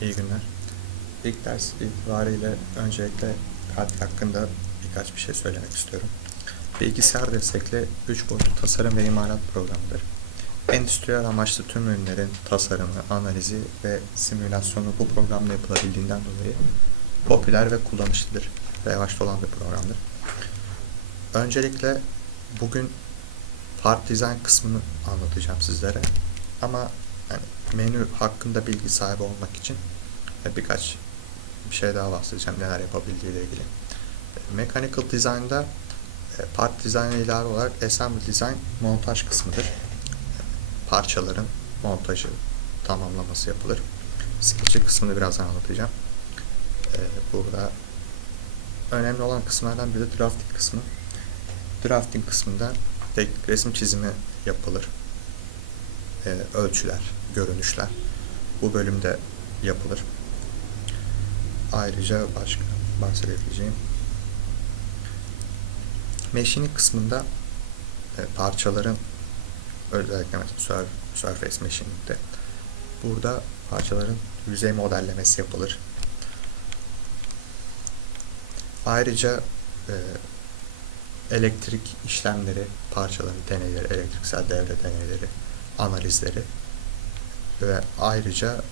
İyi günler. İlk ders itibariyle öncelikle Katil hakkında birkaç bir şey söylemek istiyorum. Bilgisayar destekli 3 boyutlu tasarım ve imalat programıdır. Endüstriyel amaçlı tüm ürünlerin tasarımı, analizi ve simülasyonu bu programla yapılabildiğinden dolayı popüler ve kullanışlıdır. Revaçta olan bir programdır. Öncelikle bugün part design kısmını anlatacağım sizlere. Ama menü hakkında bilgi sahibi olmak için e, birkaç bir şey daha bahsedeceğim neler yapabildiği ile ilgili. E, Mechanical Design'da e, part design'a ilave olarak assembly design montaj kısmıdır. E, Parçaların montajı tamamlaması yapılır. Sketch'i kısmını birazdan anlatacağım. E, Burada önemli olan kısımlardan biri de drafting kısmı. Drafting kısmında tek resim çizimi yapılır. E, ölçüler, görünüşler bu bölümde yapılır. Ayrıca başka bahsedebileceğim Machining kısmında e, parçaların özellikle mesela sur- Surface Machining'de burada parçaların yüzey modellemesi yapılır. Ayrıca e, elektrik işlemleri, parçaların deneyleri, elektriksel devre deneyleri, analizleri ve ayrıca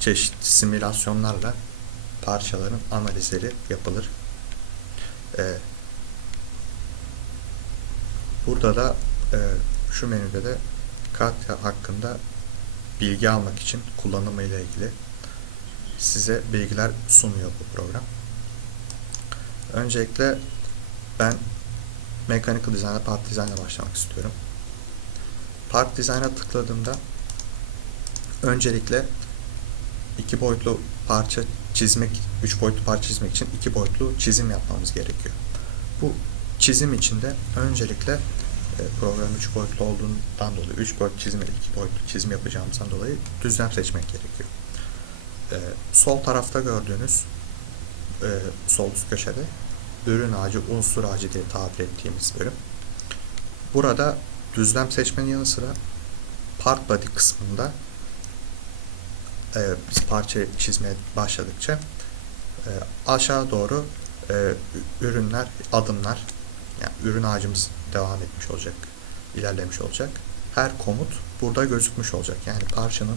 çeşitli simülasyonlarla parçaların analizleri yapılır. Ee, burada da e, şu menüde de Katya hakkında bilgi almak için kullanımı ile ilgili size bilgiler sunuyor bu program. Öncelikle ben Mechanical Design'a Part Design'a başlamak istiyorum. Part Design'a tıkladığımda öncelikle iki boyutlu parça çizmek, üç boyutlu parça çizmek için iki boyutlu çizim yapmamız gerekiyor. Bu çizim içinde öncelikle e, program üç boyutlu olduğundan dolayı üç boyutlu çizim ile iki boyutlu çizim yapacağımızdan dolayı düzlem seçmek gerekiyor. E, sol tarafta gördüğünüz e, sol üst köşede ürün ağacı, unsur ağacı diye tabir ettiğimiz bölüm. Burada düzlem seçmenin yanı sıra part body kısmında e, biz parça çizmeye başladıkça e, aşağı doğru e, ürünler, adımlar yani ürün ağacımız devam etmiş olacak, ilerlemiş olacak. Her komut burada gözükmüş olacak. Yani parçanın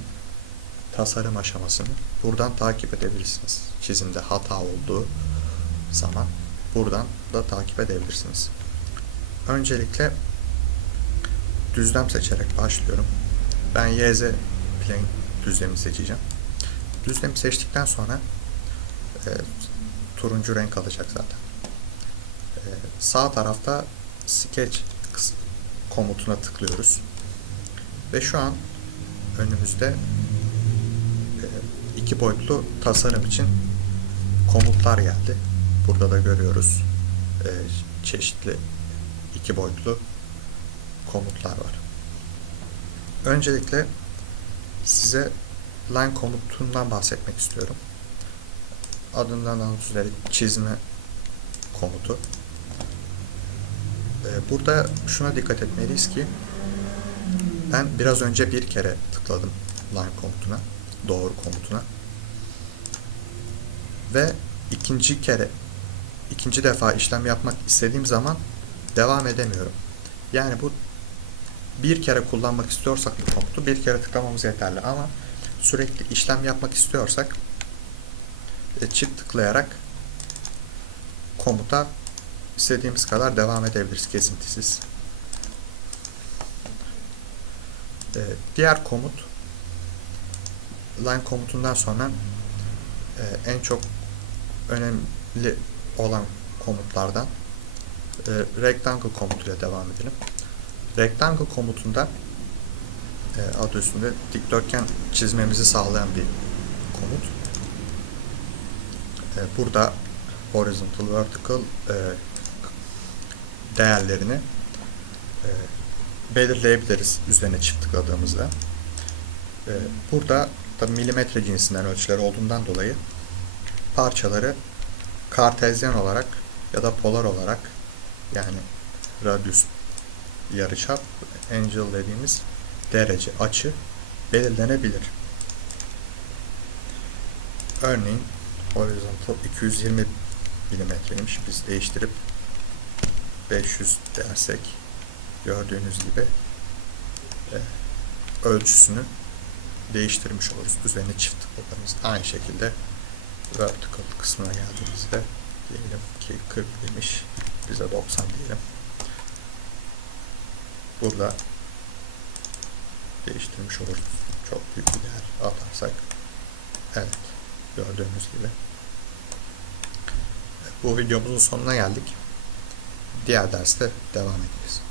tasarım aşamasını buradan takip edebilirsiniz. Çizimde hata olduğu zaman buradan da takip edebilirsiniz. Öncelikle düzlem seçerek başlıyorum. Ben YZ plane düzlemi seçeceğim. Düzlemi seçtikten sonra e, turuncu renk alacak zaten. E, sağ tarafta sketch komutuna tıklıyoruz. Ve şu an önümüzde e, iki boyutlu tasarım için komutlar geldi. Burada da görüyoruz e, çeşitli iki boyutlu komutlar var. Öncelikle size line komutundan bahsetmek istiyorum. Adından anladığınız üzere çizme komutu. Ee, Burada şuna dikkat etmeliyiz ki ben biraz önce bir kere tıkladım line komutuna, doğru komutuna. Ve ikinci kere, ikinci defa işlem yapmak istediğim zaman devam edemiyorum. Yani bu bir kere kullanmak istiyorsak bu komutu bir kere tıklamamız yeterli ama sürekli işlem yapmak istiyorsak e, çift tıklayarak komuta istediğimiz kadar devam edebiliriz kesintisiz. E, diğer komut line komutundan sonra e, en çok önemli olan komutlardan e, rectangle komutuyla devam edelim. Rectangle komutunda e, adı üstünde dikdörtgen çizmemizi sağlayan bir komut. E, burada horizontal, vertical e, değerlerini e, belirleyebiliriz üzerine çift tıkladığımızda. E, burada da milimetre cinsinden ölçüler olduğundan dolayı parçaları kartezyen olarak ya da polar olarak yani radius yarıçap angel dediğimiz derece açı belirlenebilir. Örneğin horizontal 220 milimetreymiş. Biz değiştirip 500 dersek gördüğünüz gibi e, ölçüsünü değiştirmiş oluruz. Üzerine çift tıkladığımızda aynı şekilde vertical kısmına geldiğimizde diyelim ki 40 demiş. Bize 90 diyelim. Burada değiştirmiş oluruz. Çok büyük bir değer atarsak. Evet. Gördüğünüz gibi. Bu videomuzun sonuna geldik. Diğer derste devam edeceğiz.